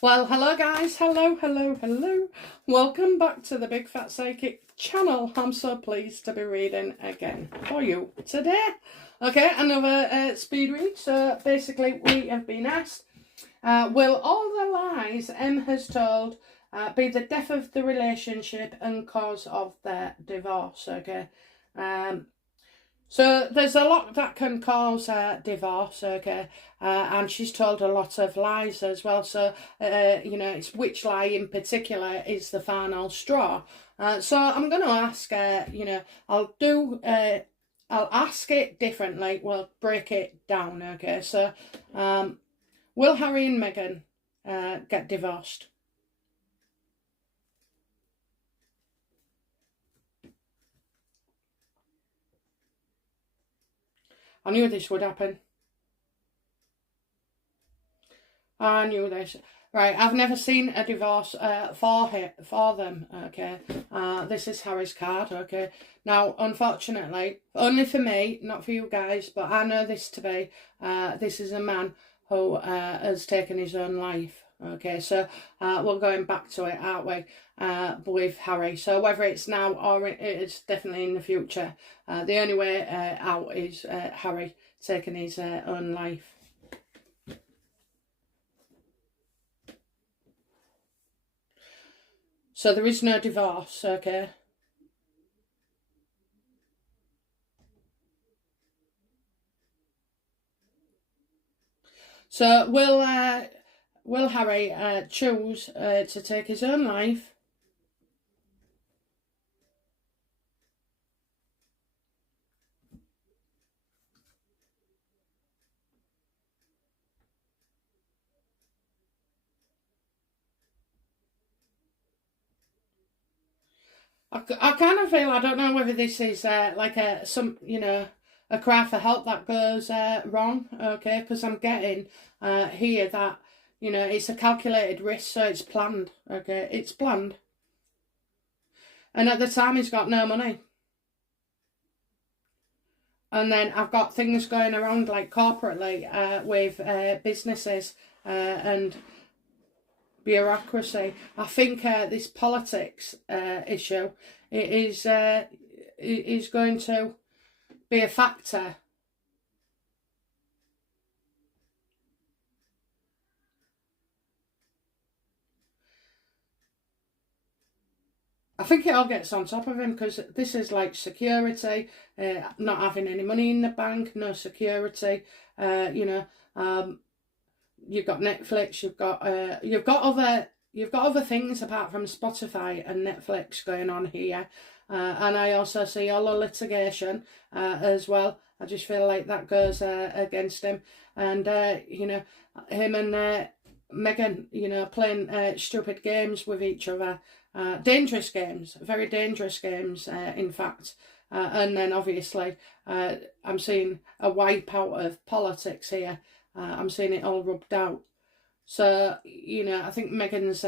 Well, hello guys, hello. Welcome back to the Big Fat Psychic channel. I'm so pleased to be reading again for you today. Okay, another speed read. So basically we have been asked, will all the lies M has told be the death of the relationship and cause of their divorce? Okay. So there's a lot that can cause divorce, okay, and she's told a lot of lies as well. So it's which lie in particular is the final straw. So I'm going to ask, I'll ask it differently. We'll break it down, okay. So, will Harry and Meghan get divorced? I knew this would happen. I knew this. Right, I've never seen a divorce for them, okay. This is Harry's card, okay. Now, unfortunately, only for me, not for you guys, but I know this to be, this is a man who has taken his own life, okay. So, we're going back to it, aren't we, with Harry. So, whether it's now or it's definitely in the future, the only way out is Harry taking his own life. So there is no divorce, okay? So will Harry choose to take his own life? I kind of feel, I don't know whether this is like a cry for help that goes wrong, okay? Because I'm getting here that, it's a calculated risk, so it's planned, okay? It's planned. And at the time, he's got no money. And then I've got things going around like corporately with businesses and bureaucracy. I think this politics issue is going to be a factor. I think it all gets on top of him because this is like security, not having any money in the bank, no security. You've got Netflix, you've got other things apart from Spotify and Netflix going on here, and I also see all the litigation as well. I just feel like that goes against him, and him and Meghan, playing stupid games with each other, dangerous games, very dangerous games, in fact. And then obviously, I'm seeing a wipeout of politics here. I'm seeing it all rubbed out. So, I think Meghan's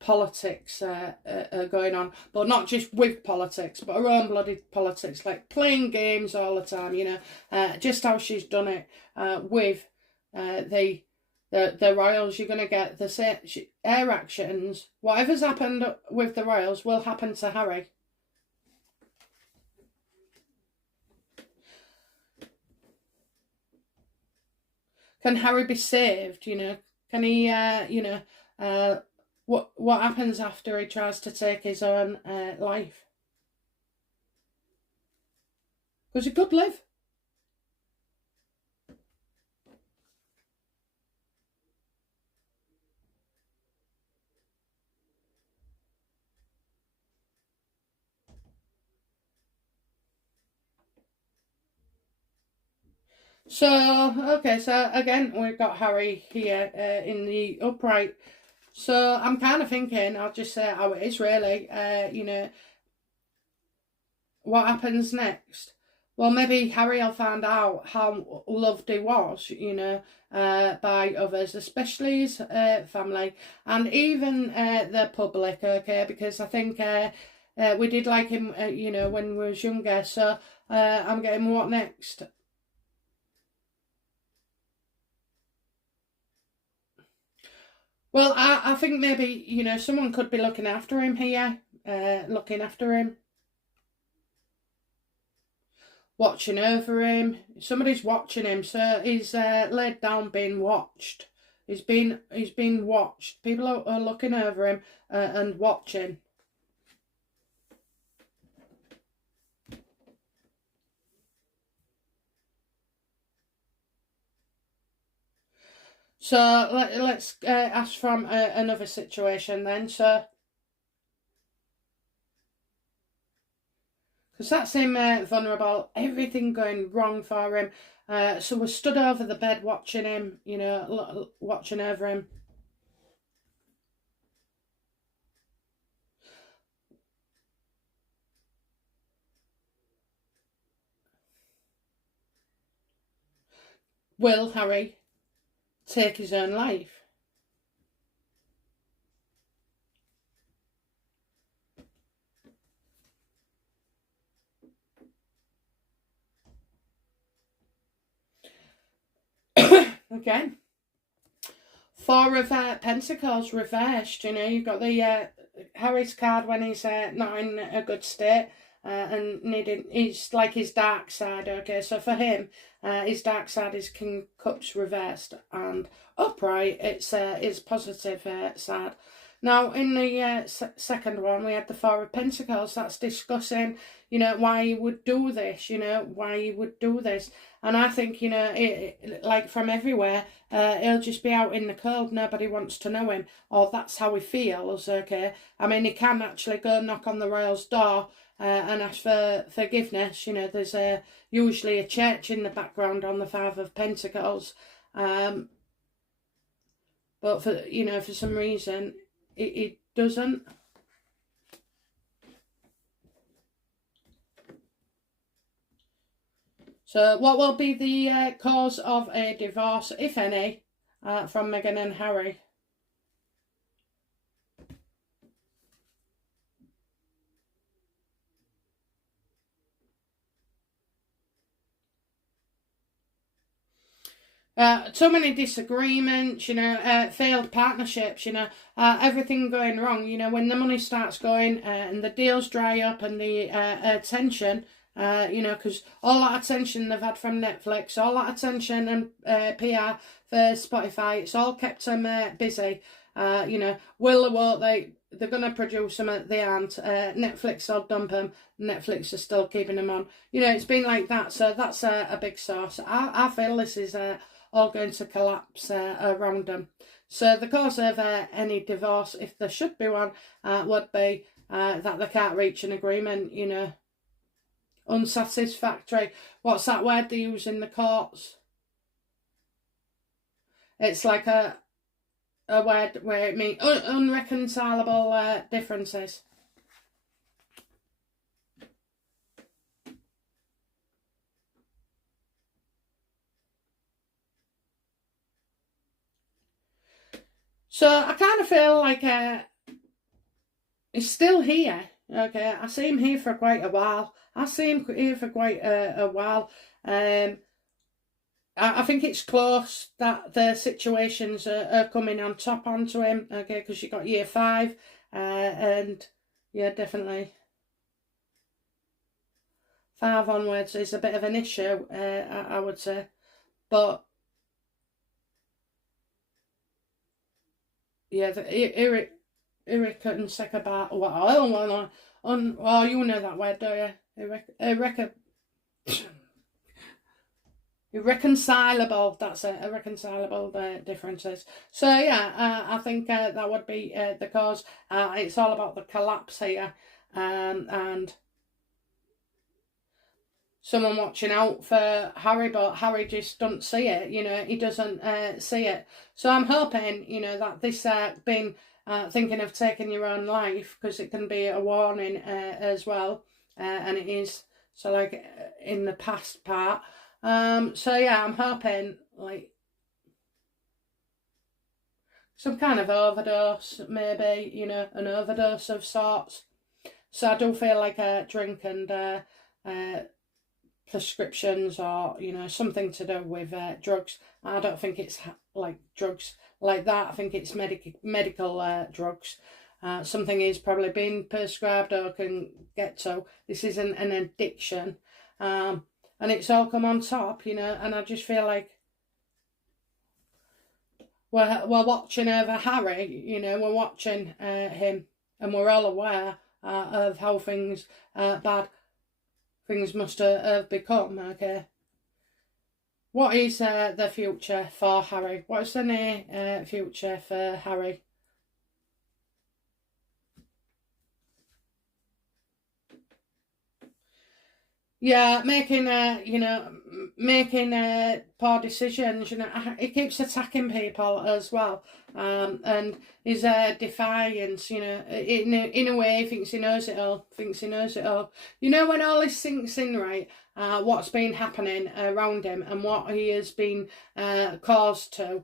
politics are going on, but not just with politics, but her own bloody politics, like playing games all the time, just how she's done it with the royals. You're going to get the same air actions. Whatever's happened with the royals will happen to Harry. Can Harry be saved? Can he? What happens after he tries to take his own life? Because he could live. So, okay, so again, we've got Harry here in the upright. So, I'm kind of thinking, I'll just say how it is really, what happens next? Well, maybe Harry will find out how loved he was, by others, especially his family, and even the public, okay, because I think we did like him, when we was younger, so I'm getting what next? Well, I think maybe, you know, someone could be looking after him here, looking after him, watching over him. Somebody's watching him, so he's laid down being watched. He's been watched. People are looking over him and watching. So let's ask from another situation then. So, because that's him vulnerable, everything going wrong for him. So we're stood over the bed watching him, you know, watching over him. Will Harry take his own life? Again, Four of Pentacles reversed. You know, you've got the Harry's card when he's not in a good state and needing. He's like his dark side. Okay, so for him, his dark side is King Cups reversed, and upright it's his positive side. Now, in the second one, we had the Four of Pentacles. That's discussing, you know, why he would do this, you know, why he would do this. And I think, you know, like from everywhere, he'll just be out in the cold. Nobody wants to know him. Or that's how he feels, okay? I mean, he can actually go knock on the royal's door and ask for forgiveness. You know, there's usually a church in the background on the Five of Pentacles. But for, you know, for some reason, it doesn't. So what will be the cause of a divorce, if any, from Meghan and Harry? Too many disagreements, you know, failed partnerships, you know, everything going wrong, you know, when the money starts going and the deals dry up and the attention, you know, because all that attention they've had from Netflix, all that attention and PR for Spotify, it's all kept them busy. You know, will or won't they? They're going to produce them, they aren't. Netflix will dump them. Netflix is still keeping them on. You know, it's been like that, so that's a big source. I feel this is all going to collapse around them. So the cause of any divorce, if there should be one, would be that they can't reach an agreement, you know. Unsatisfactory. What's that word they use in the courts? It's like a word where it means unreconcilable differences. So I kind of feel like he's still here. Okay, I see him here for quite a while. I see him here for quite a while. I think it's close that the situations are coming on top onto him. Okay, because you got year 5, and yeah, definitely 5 onwards is a bit of an issue. I would say, but yeah, Eric and Sekabat. Well, you know that word, don't you? Irreconcilable. That's it. Irreconcilable differences. So yeah, I think that would be the cause. It's all about the collapse here, and someone watching out for Harry, but Harry just doesn't see it. You know, he doesn't see it. So I'm hoping, you know, that this being thinking of taking your own life, because it can be a warning as well, and it is. So like in the past part. So yeah, I'm hoping like some kind of overdose, maybe, you know, an overdose of sorts. So I do feel like a drink and prescriptions or, you know, something to do with drugs. I don't think it's like drugs like that. I think it's medical drugs. Something he's probably been prescribed or can get to. This isn't an addiction. And it's all come on top, you know, and I just feel like we're watching over Harry, you know, we're watching him, and we're all aware of how bad things must have become, okay? What is the future for Harry? What's the near future for Harry? Yeah, making poor decisions. You know, he keeps attacking people as well, and his defiance. You know, in a way, he thinks he knows it all. You know, when all this sinks in, right? What's been happening around him and what he has been caused to.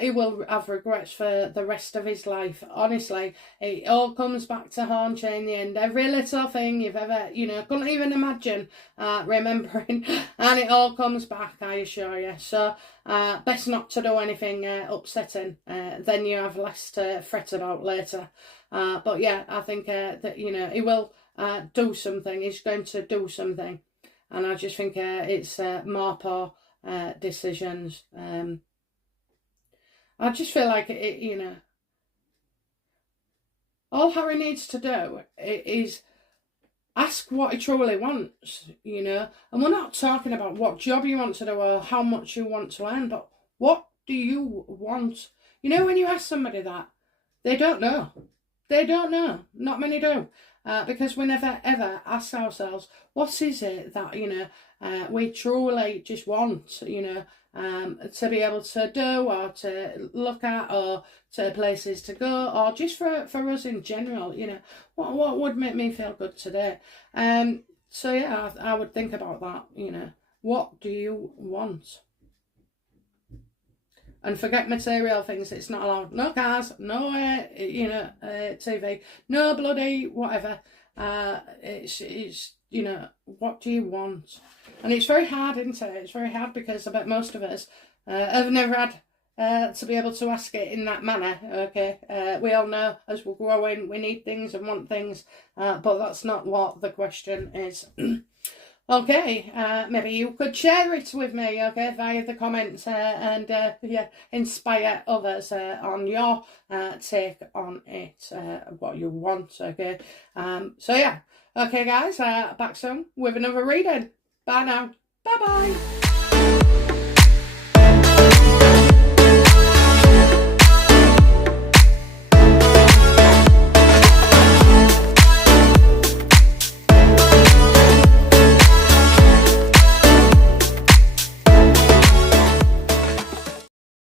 He will have regrets for the rest of his life. Honestly, it all comes back to haunt you in the end. Every little thing you've ever, you know, couldn't even imagine remembering, and it all comes back, I assure you. So, best not to do anything upsetting. Then you have less to fret about later. But yeah, I think that, you know, he will do something. He's going to do something, and I just think it's more poor decisions. I just feel like it, you know, all Harry needs to do is ask what he truly wants, you know. And we're not talking about what job you want to do or how much you want to earn, but what do you want? You know, when you ask somebody that, they don't know. They don't know. Not many do. Because we never ever ask ourselves, what is it that, you know, we truly just want, you know, to be able to do or to look at or to places to go or just for us in general, you know, what would make me feel good today? So yeah, I would think about that, you know, what do you want? And forget material things, it's not allowed. No cars, no, you know, TV, no bloody whatever. It's you know, what do you want? And it's very hard, isn't it? It's very hard because I bet most of us have never had to be able to ask it in that manner, okay? We all know as we're growing, we need things and want things, but that's not what the question is. Okay, maybe you could share it with me, okay, via the comments and yeah, inspire others on your take on it, what you want, okay. So yeah, okay guys, back soon with another reading. Bye now. Bye bye.